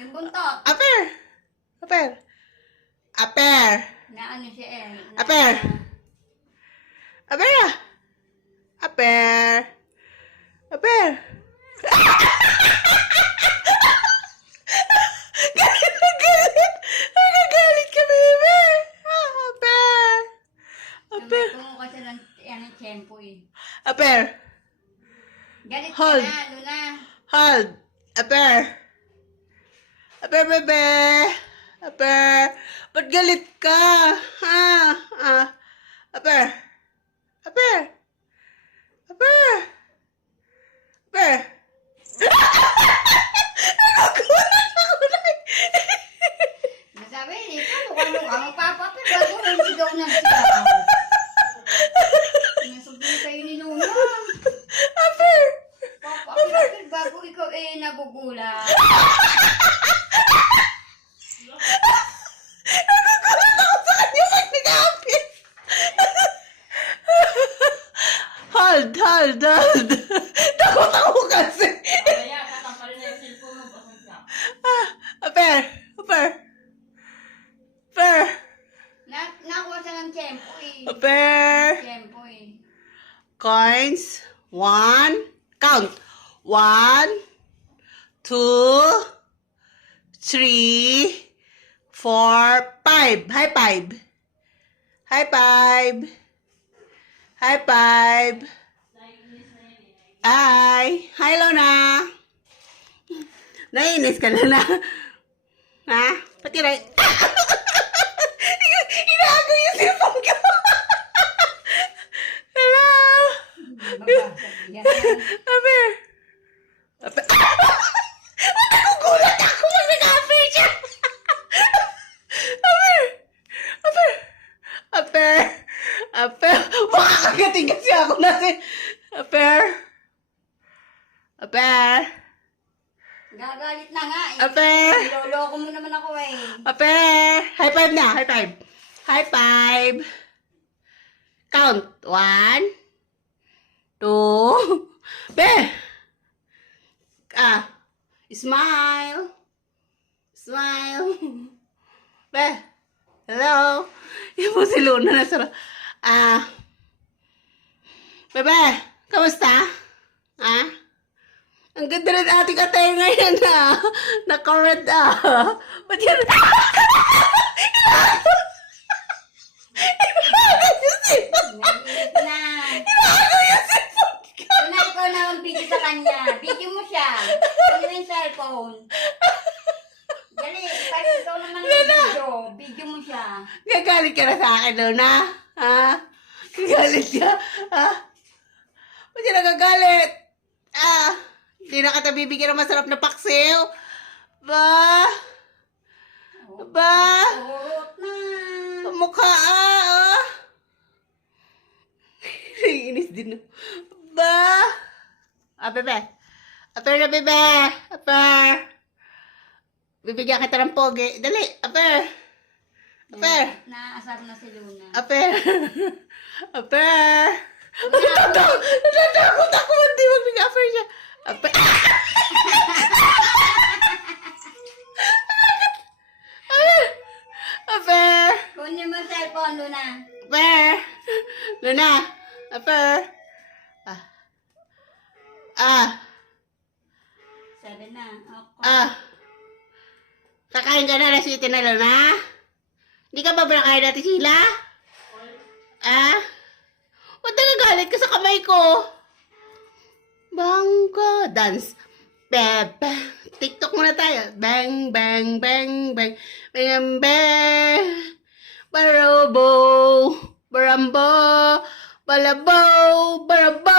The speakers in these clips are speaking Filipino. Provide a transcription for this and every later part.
yung buntot. Aper! Aper! Aper! Na ano siya eh. Aper! Aper ah! Aper! Aper! Galit na galit! Nagagalit ka, bebe! Aper! Aper! Kumuha siya ng tiyempo eh. Aper! Galit ka Hold. na, Luna. Hold! Aper! Aper, bebe! Aper! Ba't galit ka? Ha? Ah. Aper! Aper! Aper! Aper! Nagugulat ako na. Nasabi, ito, mukha mo papapit. Bago rin sigaw ng sigaw. Nasubili kayo ni Luna. Aper! Papapit, bago ikaw eh nagugulat. Nagugulat ako sa kanya pag nag-aapit. Hold, hold, hold. Takot ako kasi. Kaya, katampalin na yung cellphone mo. Basag ka. Aper! Aper! Aper! Nakuha siya ng tiyempo eh. Aper! Tiyempo eh. Coins. 1. Count. 1, 2, 3, 4, 5. High five. High five. High five. Hi. Hi, Lona. Naiinis ka na na. Ha? Pati na. Inaagaw yung cellphone ko. Hello? Yan. Aper. Aper. Nagugulat ako pag nag-aper siya. Aper. Aper. Aper. Aper. Baka kagating kasi ako natin. Aper. Aper. Gagalit na nga eh. Aper. Niloloko mo naman ako eh. Aper. High five na. High five. High five. Count. 1, 2. Be. Ah. Smile. Smile. Be. Hello. Yung po si Luna na sarap. Ah. Bebe. Kamusta? Ah? Ang ganda rin ating atay ngayon ah. Naka-red ah. Ba't yan? Naiinis na. Inaagaw yung cellphone ko. Luna, ikaw na ang video sa kanya. Video mo siya. Ano yung cellphone? Dali, pag ikaw naman ang video. Video mo siya. Gagalit ka na sa akin, Luna. Ha? Gagalit ka? Ha? Ba't yan nagagalit? Ah, hindi na kita bibigyan ng masarap na paksiw. Ba? Ba? Urot na. Mukha ah. Inis din. Ba? Ah, bebe. Aper na, bebe. Aper. Bibigyan kita ng pogi. Dali, aper. Aper. Naaasar na si Luna. Aper. Aper. Natatakot ako. Hindi mag-aper siya. Aper. Aper. Aper. Kunin mo ang cellphone, Luna. Aper. Luna. Aper. Ah. Ah. 7 na. Okay. Ah. Kakain ka na na si na Luna? Hindi ka ba kinakain natin sila? Ah? Ba't nagagalit ka sa kamay ko? Bangka. Dance. Beb. TikTok muna tayo. Bang, bang, bang, bang. Bang, bang. Barobo. Barambo. Balabo. Barabo.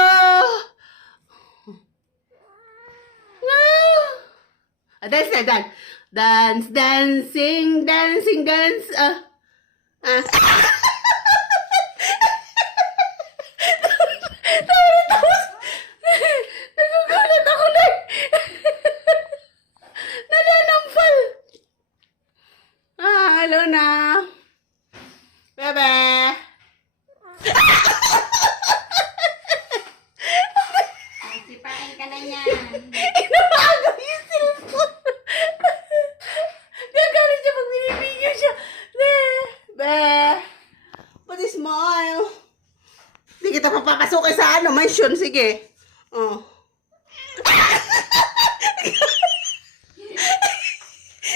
Dance na, dance. Dance, dancing, dancing, dance. Nagugulat ako na. Nananampal. Hello na. Bebe. Sipain ka na niyan. Inabago yung cellphone. mansion, sige. Oh.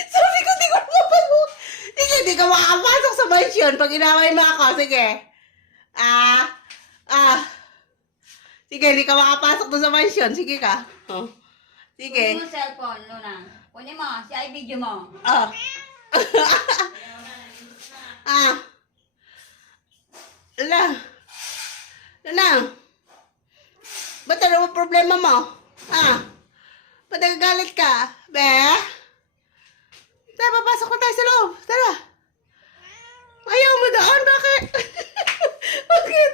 Sabi ko, di ko mapasok. Sige, di ka makakapasok sa mansion pag inaway mo ako. Sige. Sige, di ka makapasok doon sa mansion. Sige ka. Oh. Sige. Kunin mo cellphone, Luna. Kunin mo, si ay video mo. Ah. Lala. Lala. Ba't ano ba problema mo? Ba't nagagalit ka? Be? Tara, papasok na tayo sa loob. Tara. Ayaw mo doon? Bakit? Bakit?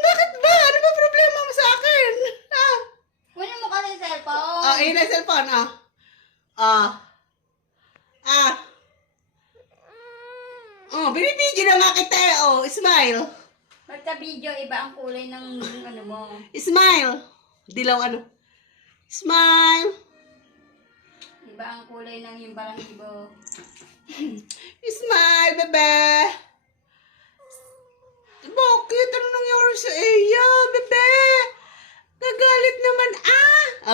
Bakit ba? Ano ba problema mo sa akin? Kunin mo kasi cellphone. Ayun na yung cellphone. Binibigyan na nga kita eh. Smile. Pagka video, iba ang kulay ng ano mo. Smile. Dilaw ano. Smile. Iba ang kulay ng yung balahibo. Smile, bebe. Bakit? Ano nangyari sa iya, bebe? Nagalit naman,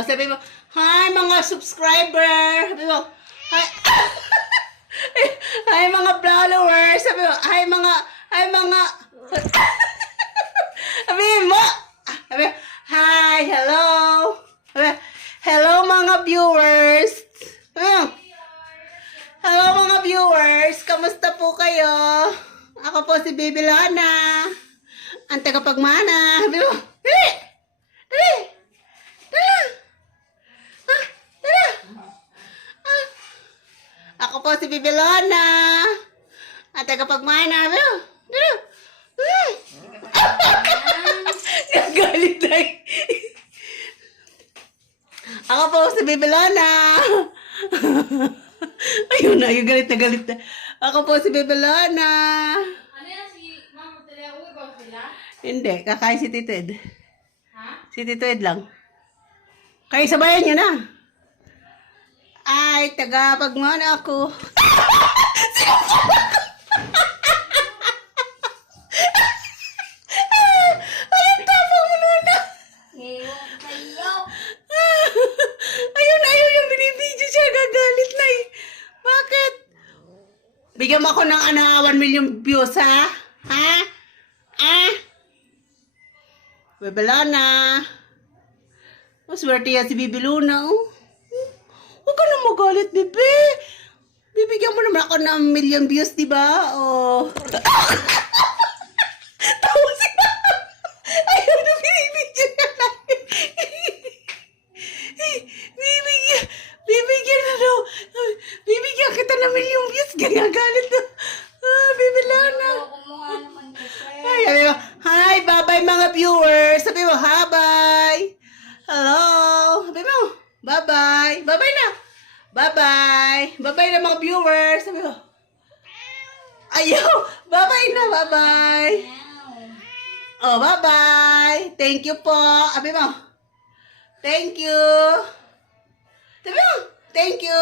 sabi mo, hi mga subscriber. Sabi mo, hi, hi mga followers. Sabi mo, hi mga, sabi mo, hi, hello. Sabi mo, hello mga viewers. Sabi mo, hello mga viewers. Kamusta po kayo? Ako po si Baby Lana. Ang tagapagmana. Sabi mo, dali! Dali! Dali! Dali! Ako po si Baby Lana. Ang tagapagmana. Sabi mo, dali! Galit na eh. Ako po si Baby Lana. Ayun na, yung galit na galit na. Ako po si Baby Lana. Ano yan si Mama Tere? Uwi ba sila? Hindi, kakain si Tito Ed. Ha? Si Tito Ed lang. Kayo sabayan nyo na. Ay, tagapagmana ako. Ayun, tapang mo Luna. Ewan kayo. Ayun yung binibidyo siya. Gagalit na eh. Bakit? Bigyan mo ako ng 1 million views, ha? Bebe Lana. Maswerte yan si Bibi Luna, oh. Huwag ka na magalit, Bibi. Bibigyan mo naman ako ng 1 million views, di ba? Oh. Tawa siya. Ayun na binibidyo niya na. Bibigyan na daw. Bibigyan kita ng 1 million views. Gagagalit na. Bibi Lana. Ako mo nga naman kasi. Ay, sabi mo, hi, bye-bye mga viewers. Sabi mo, hi, bye. Hello. Sabi mo, bye-bye. Bye-bye na. Bye-bye. Bye-bye na mga viewers. Sabi mo, ayaw. Bye-bye na, bye-bye. Oh, bye-bye. Thank you po. Sabi mo, thank you. Sabi mo, thank you.